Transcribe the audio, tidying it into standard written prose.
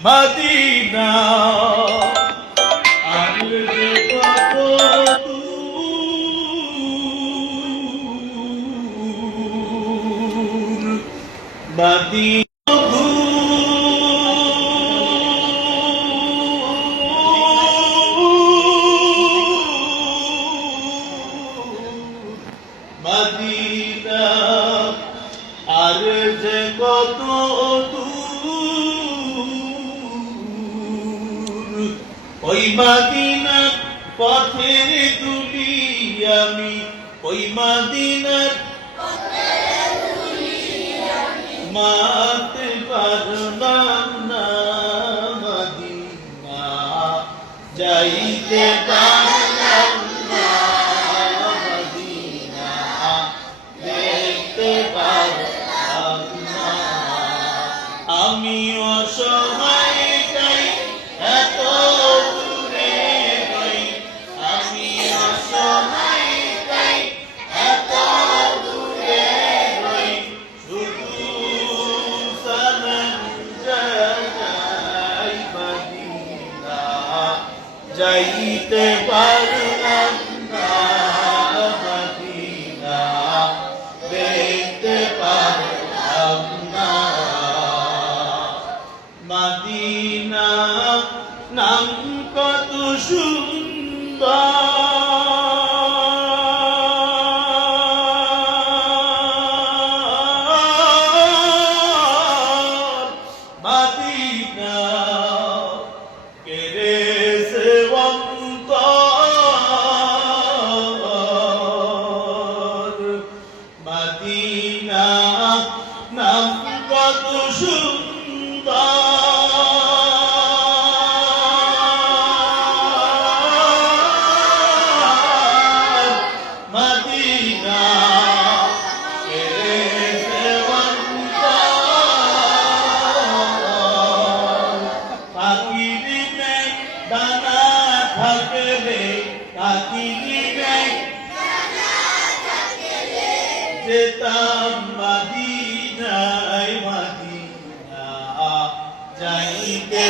Medina আর যে কত দূর মদিনা মদিনা আর যে কত দূর ওই মদিনার পথের ধুলি আমি ওই মদিনার মাতে পারলাম না মদিনা যাইতে পারলাম না মদিনা দেখতে পারলাম না আমি অসহায় যাই এত দূরে যাই আমি অসহায় যাই এত দূরে যাই শুধু সালাম জানাই মদিনা যাইতে পারলাম না মদিনা দেখতে পারলাম না মদিনা নাম কত সুন্দর মদিনা কেড়েছে অন্তর মদিনা নাম কত সুন্দর মদিনা কেড়েছে অন্তর পাখির নেই দানা থাকলে পাখির নেই যেতাম মদিনায় মদিনা যাইতে